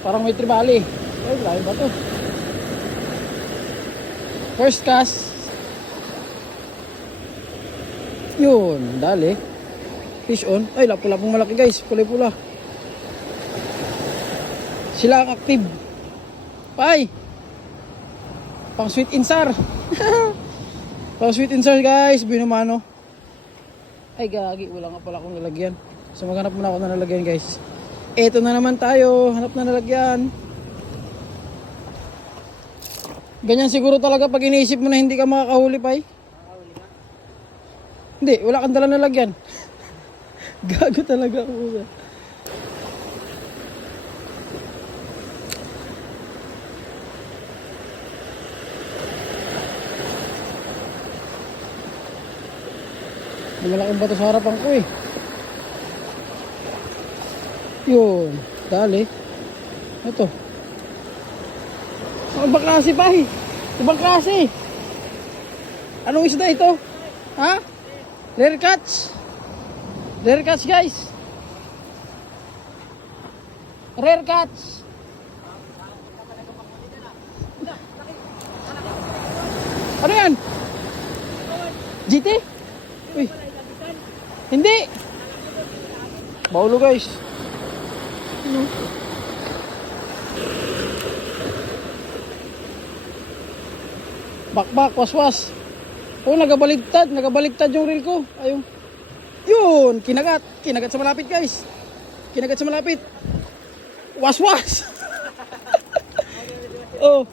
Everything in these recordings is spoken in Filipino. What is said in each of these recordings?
Parang may tribali. Ay, layo ba to? First cast. Yun, dali. Fish on. Ay, lapu-lapong malaki guys. Pula-pula. Sila ang active. Pay. Pang sweet insar. Pang sweet insar guys. Binumano. Ay, gagi. Wala nga pala akong nalagyan. So maghanap muna ako na nalagyan guys. Eto na naman tayo. Hanap na nalagyan. Ganyan siguro talaga pag iniisip mo na hindi ka makakahuli, Pay. Hindi, wala kang dala na lagyan. Gago talaga ako. May malaking bato sa harapan ko eh. Yun, dali. Ito. Ibang klase, Pay. Ibang klase. Anong isda ito? Ha? Rare catch. Rare catch guys. Rare catch. Ano yan? GT? Uy. Hindi. Baulo guys. Ano? Bakbak, waswas. Oh, nagabaligtad yung reel ko. Ayun. Yun, kinagat sa malapit, guys. Kinagat sa malapit. Waswas. Oh.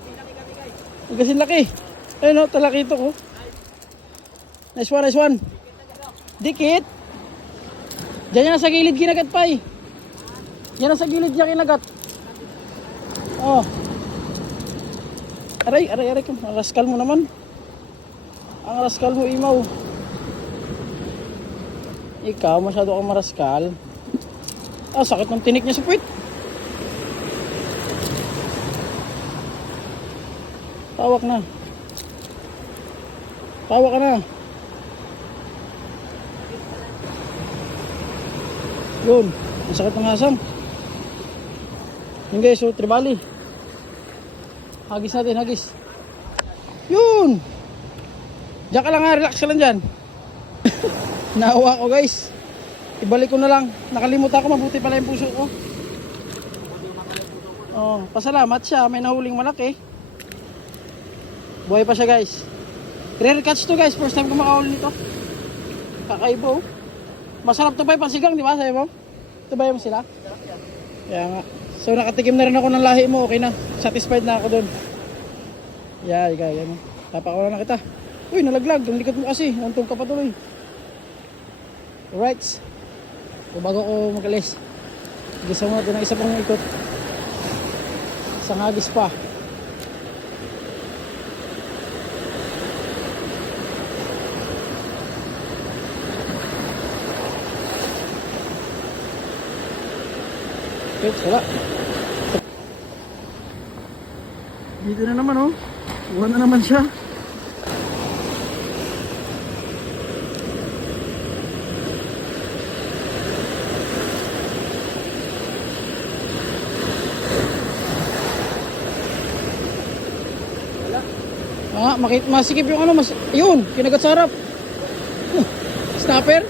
Magasin laki. Ayun oh, talaki ito ko. Nice one, nice one. Dikit. Diyan yan sa gilid kinagat, Pay. Yan sa gilid niya kinagat. Oh. Aray, ang raskal mo naman. Ang raskal mo, Imaw. Ikaw, masyado kang maraskal. Ah, sakit ng tinik niya sa puwit. Tawak na. Tawak ka na. Yun, ang sakit ng hasang. Yun guys, so, tribali. Hagis natin, hagis. Yun! Diyan ka lang ha, relax ka lang dyan. Naawa ko guys. Ibalik ko na lang. Nakalimutan ko, mabuti pala yung puso ko. Oh, pasalamat siya, may nahuling malaki. Buhay pa siya guys. Rare catch to guys, first time ko makahuli nito. Kakaibo. Masarap to ba yung pasigang, di ba? Sabi mo? Ito ba yung sila? Kaya nga. So nakatikim na rin ako ng lahi mo, okay na. Satisfied na ako doon. Yeah, yan. Tapakulan na kita. Uy, nalaglag. Ang likod mo kasi. Nantong ka pa tuloy. Alright. So bago ko mag-alis, gisa mo natin ng isa pang ikot. Isang hagis pa. Okay, wala. Dito na naman oh. Buha na naman siya. Masikip yung ano, yun, kinagat sa harap. Snapper.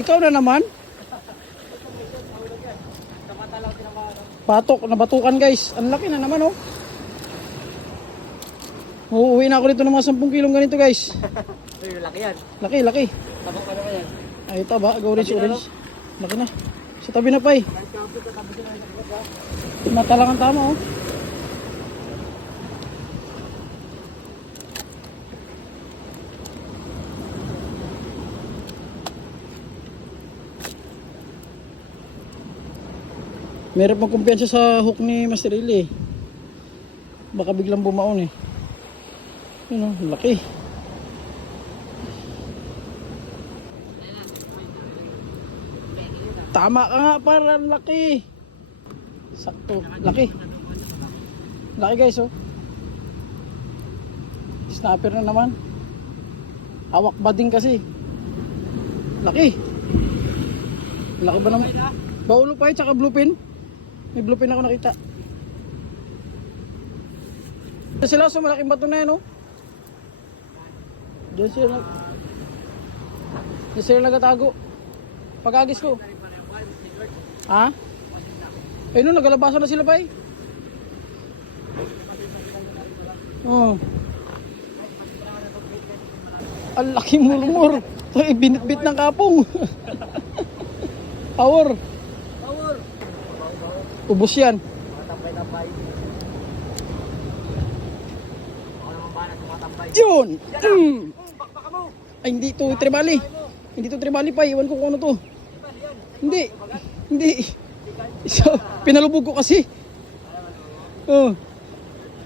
Ikaw na naman. Patok, nabatukan guys. Ang laki na naman oh. Uuwi na ako dito ng mga 10 kilong ganito guys. Laki yan. Laki. Tabak pa naman yan. Ay ito ba, orange. Laki na. Sa tabi na pa eh. Mata lang ang tama oh. Meron pang kumpiyansa sa hook ni Master Eli eh. Baka biglang bumaon eh. Yun oh, laki. Tama ka nga, parang laki. Sakto, laki. Laki guys oh. Snapper na naman. Hawak bading kasi. Laki. Laki ba naman? Baulo pa tsaka bluepin. May bluepin ako nakita. Diyan sila sa malaking bato na yan, oh. Diyan sila nagatago. Pag-agis ko. Ha? Eh no, nagalabasan na sila pa eh. Oh. Ang laki murmur. Ito binitbit ng kapong. Power. Ubus yan. Matambay-tambay. Ako naman ba na tumatambay? Yun! Bakbaka mo! Ay hindi to tribali. Hindi to tribali pa. Iwan ko kung ano to. Hindi. Hindi. So, pinalubog ko kasi. Oh.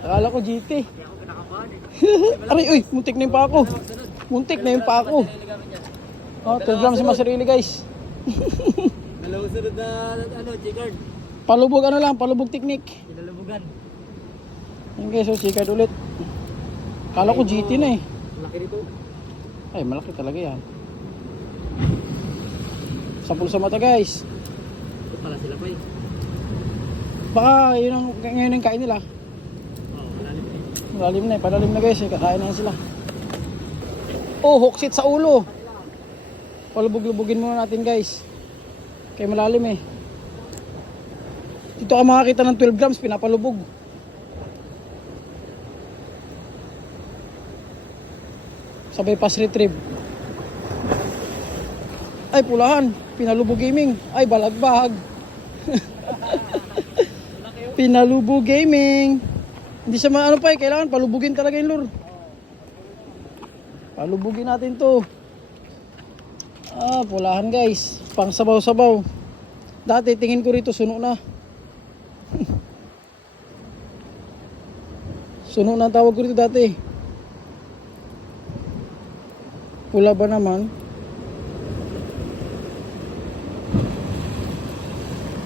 Akala ko GT. Hindi ako kinakabahan eh. Aray, uy, muntik na yung pa ako. Muntik na yung pa ako. Oh, 12 grams yung masarili guys. Dalawang sunod na G-card. Palubog ano lang, palubog technique. Pinalubugan. Yan guys, so chikard ulit. Akala ko GT na eh. Laki nito. Ay, malaki talaga yan. Sampul sa mata guys. Ito pala sila pa eh. Baka yun ang, ngayon ang kain nila. Oo, malalim eh. Malalim na eh, palalim na guys eh, kakain na yan sila. Oh, hooksit sa ulo. Palubog-lubugin muna natin guys. Kaya malalim eh. Dito ka makakita ng 12 grams, pinapalubog. Sabay pass retrieve. Ay, pulahan. Pinalubog gaming. Ay, balagbag. Pinalubog gaming. Hindi siya maano pa eh. Kailangan palubugin talaga yung lure. Palubugin natin to. Ah, pulahan guys. Pang sabaw-sabaw. Dati tingin ko rito suno na. Suno na ang tawag ko rito dati. Pula ba naman?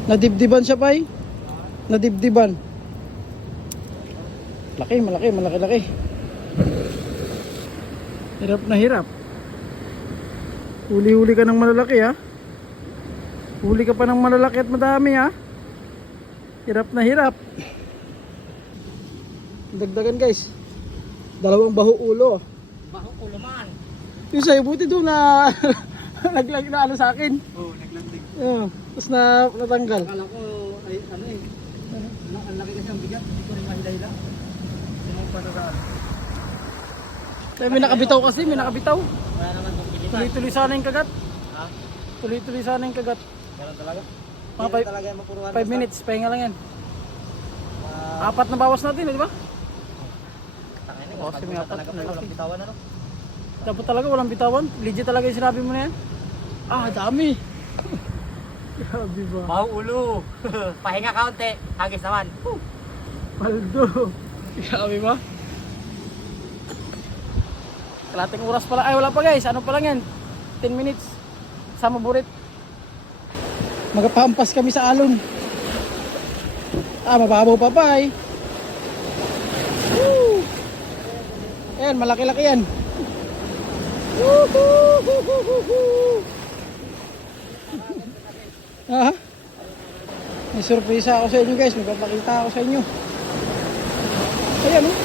Nadibdiban siya pa eh. Nadibdiban. Laki, malaki. Hirap na hirap. Huli-huli ka ng malalaki ha. Huli ka pa ng malalaki at madami ha. Hirap na hirap. Dagdagan guys. Dalawang baho ulo. Baho ko laman. Yung sa'yo buti doon na naglag na ano sa akin. Oo, naglandig. Tapos na natanggal. Akala ko ay ano eh. Ang laki kasi ang bigat. Hindi ko rin mahila-hila. Sinong panagaan. Kaya may nakabitaw kasi, may nakabitaw. Wala naman itong bigitan. Tuloy-tuloy sana yung kagat. Ha? Tuloy-tuloy sana yung kagat. Ganun talaga? Mga Ganun talaga yung mapuruan. 5 minutes, pahinga lang yan. Apat na bawas natin, di ba? Tangin Oo, kasi may apat talaga na pa walang laki. bitawan ano? Dapat talaga walang bitawan. Legit talaga yung sinabi mo na yan. Ah, dami. Grabe ba? Baho ulo. Pahinga kaunti. Hagis naman. Paldo. Grabe ba? Kalating oras pala. Ay, wala pa guys. Ano pa lang yan? 10 minutes. Sama burit. Magpahampas kami sa alon. Ah, mababaw pa pa eh. Woo! Ayan, malaki-laki yan. Woohoo! Ha? May surpresa ako sa inyo guys. Magpapakita ako sa inyo. Ayan oh.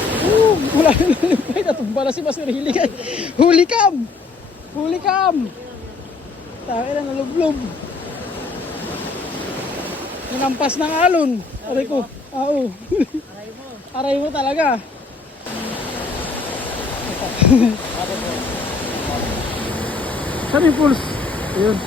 Mula na nalipay. Natumba na si Master Hili guys. Huli cam! Huli cam! Takin na nalublob. Hinampas ng alon. Aray ko. Oo. Aray mo talaga. Saan yung pulse? Ayun.